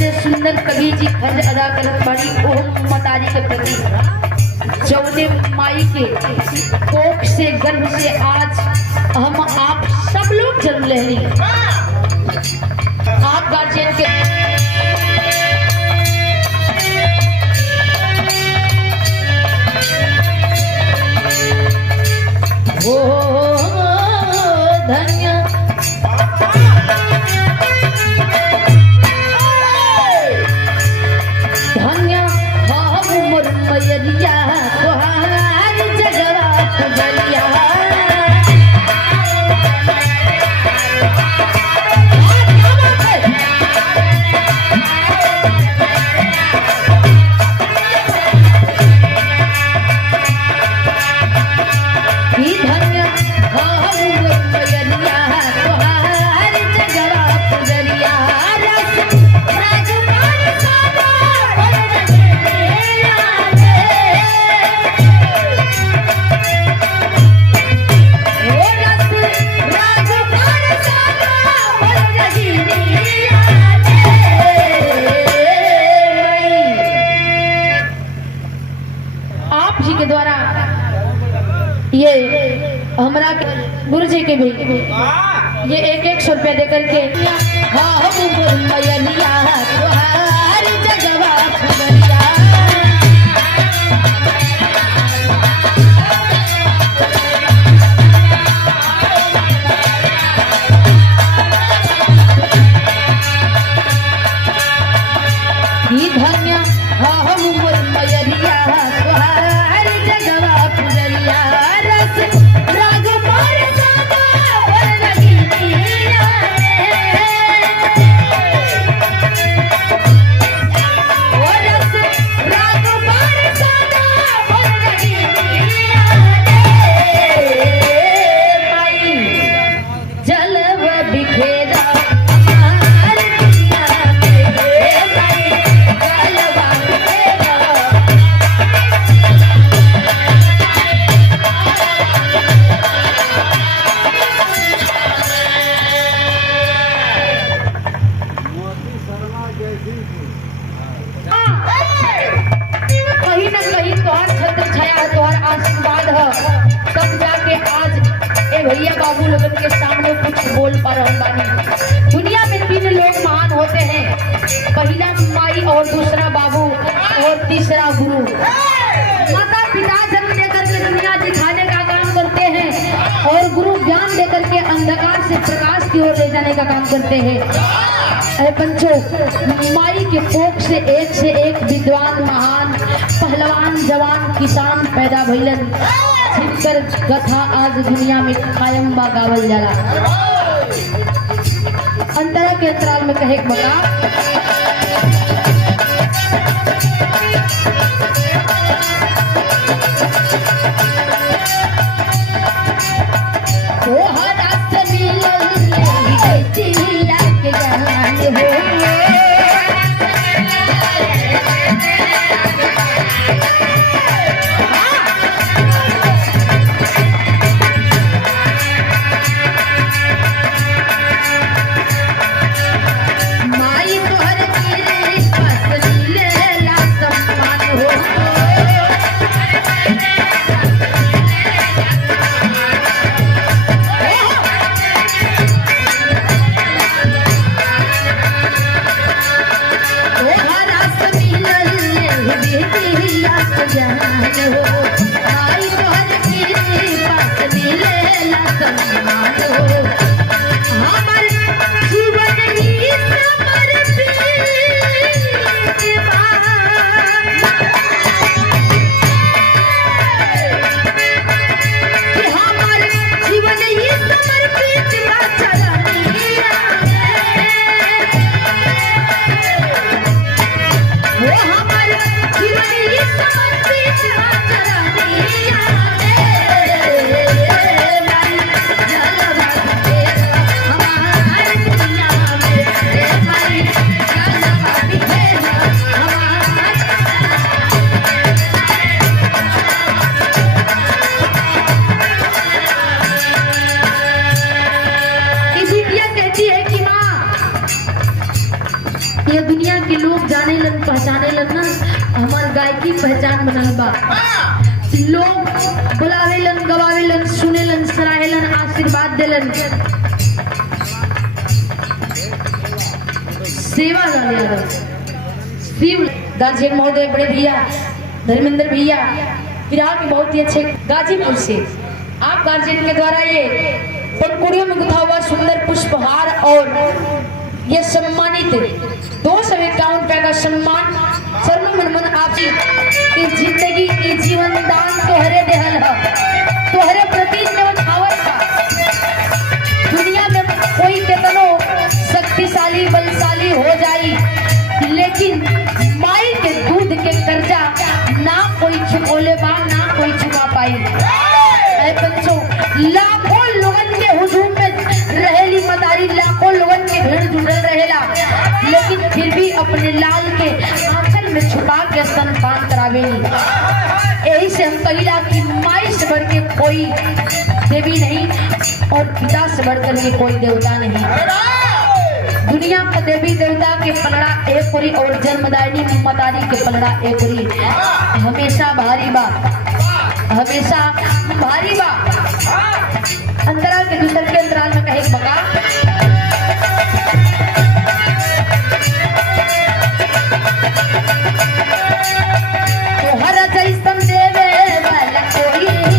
ऐसे सुंदर कवि जी फर्ज अदा करत बाड़ी ओह माताजी के प्रति जौने माई के कोख से गर्भ से आज हम आप सब लोग जन्म लेनी आप गार्जियन के ओ धन्य धन्य हम मुरमयरिया तोहार जगवा पुजरिया के द्वारा ये हमरा गुरु जी के भी ये 100 रुपया दे करके कहीं न कहीं तोहर छत्र छाया है, तोहर आशीर्वाद है, तब जाके आज ए भैया बाबू लोगन के सामने कुछ बोल पा रहे बानी। दुनिया में 3 लोग महान होते हैं, पहला माई और दूसरा बाबू और तीसरा गुरु। माता पिता जन्म देकर के दुनिया दिखाने का काम करते हैं और गुरु ज्ञान देकर के अंधकार से प्रकाश की ओर ले जाने का काम करते हैं। पंचो माई के कोख से एक विद्वान महान पहलवान जवान किसान पैदा भइलन, जिनकर कथा आज दुनिया में कायम बा गावल जाला। अंतरा के अंतराल में कहे बता ये दुनिया के लोग जाने लन पहचाने लन ना, हमार गायकी पहचान बनल बा। लोग बुलावे लन, गवावे लन, सुने लन, सराहे लन, आशीर्वाद देलन। सेवा लाल यादव, शिव गार्जियन महोदय, बड़े भैया धर्मेंद्र भैया, फिलहाल में बहुत ही अच्छे गाजीपुर से आप गार्जियन के द्वारा ये पंखुड़ियों में गुथा हुआ सुंदर पुष्पहार और ये सम्मानित 251 का सम्मान सर्व मन आपकी जिंदगी की जीवन दान तोहरे देहल है, तोहरे प्रति न्यौछावर का। दुनिया में कोई कितनो शक्तिशाली बलशाली हो जाई, लेकिन माई के दूध के कर्जा ना कोई चुकोले बा, ना कोई चुका पाई। बच्चों, लाखों लोगन के हुजूम में रहेली मदारी, लाखों लोगन के भीड़ जुड़ल रहेला, लेकिन फिर भी अपने लाल के आंचल में छुपा के स्तनपान करावेली। यही से हम कहिला कि माई से बढ़ के कोई देवी नहीं और पिता से बढ़कर के कोई देवता नहीं। दुनिया का देवी देवता के पलड़ा एक ओरी और जन्मदायिनी मतारी के पलड़ा एक ओरी, हमेशा भारी बा, हमेशा भारी बा। अंतराल के दूसरे के अंतराल में कहे बका तोहरा जैसन देवे वाला कोई नहीं।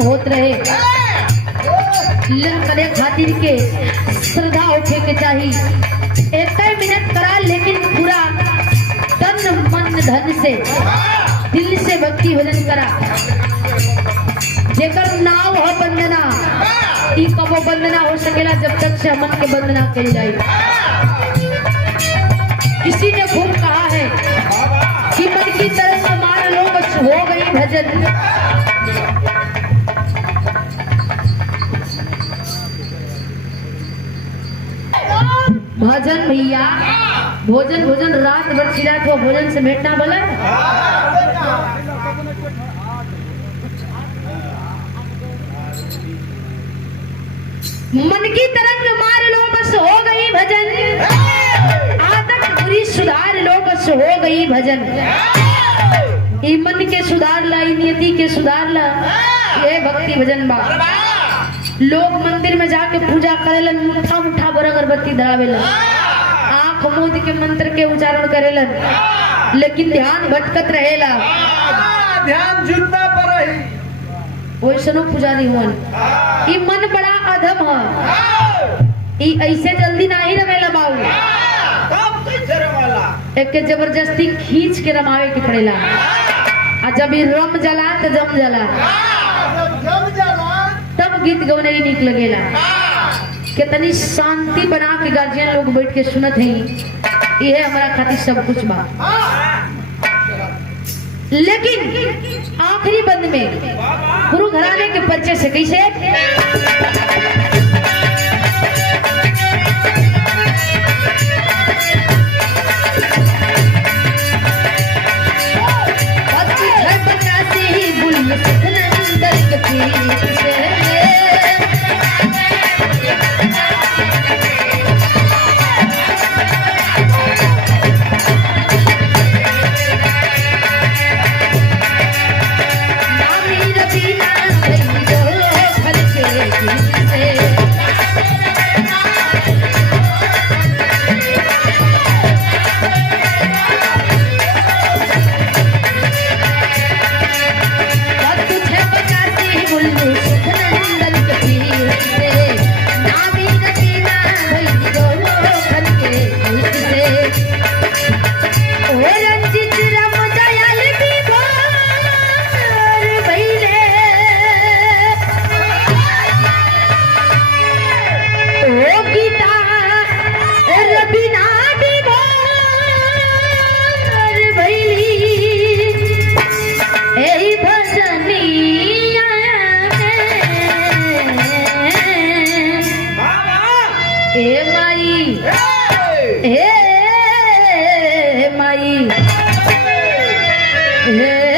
होत रहे लन करे खातिर के श्रद्धा उठे के चाहिए। एक मिनट करा, लेकिन पूरा तन मन धन से दिल से भक्ति भजन करा। जेकर नाव हो वंदना, ई कबो वंदना हो सकेला जब तक से मन के वंदना कल जाए। किसी ने खूब कहा है कि मन की तरफ मार लो बस हो गई भजन। भजन भैया, भोजन भोजन रात भर चिरात हो, भोजन से भेंट ना बोला। मन की तरंग मार लो बस हो गई भजन, आदत बुरी सुधार लो बस हो गई भजन। ये मन के सुधार ला, नियति के सुधार ला, ये भक्ति भजन बा। लोग मंदिर में जाके पूजा करेलन, मुठा मुठा बर अगरबत्ती धरावेलन, आंख मूंद के मंत्र के उच्चारण करेलन, लेकिन ध्यान भटकत रहेला। ध्यान जुटना पर ही वैसनो पुजारी हुन। ई मन बड़ा अधम है, ई ऐसे जल्दी नहीं रमेला बाबू। कब कैसे रमाला? एक के जबरदस्ती खींच के रमावे के पड़ेला, और जब ई रम जला तो जम जला, तब गीत गवने ही निक लगेला। कितनी शांति बना के गार्जियन लोग बैठ के सुनत हैं, ये हमारा खातिर सब कुछ बा। लेकिन आखिरी बंद में गुरु घराने के परिचय से कैसे गीत से नामी रबीना भई जो घर के गीत से ए माई ए माई ए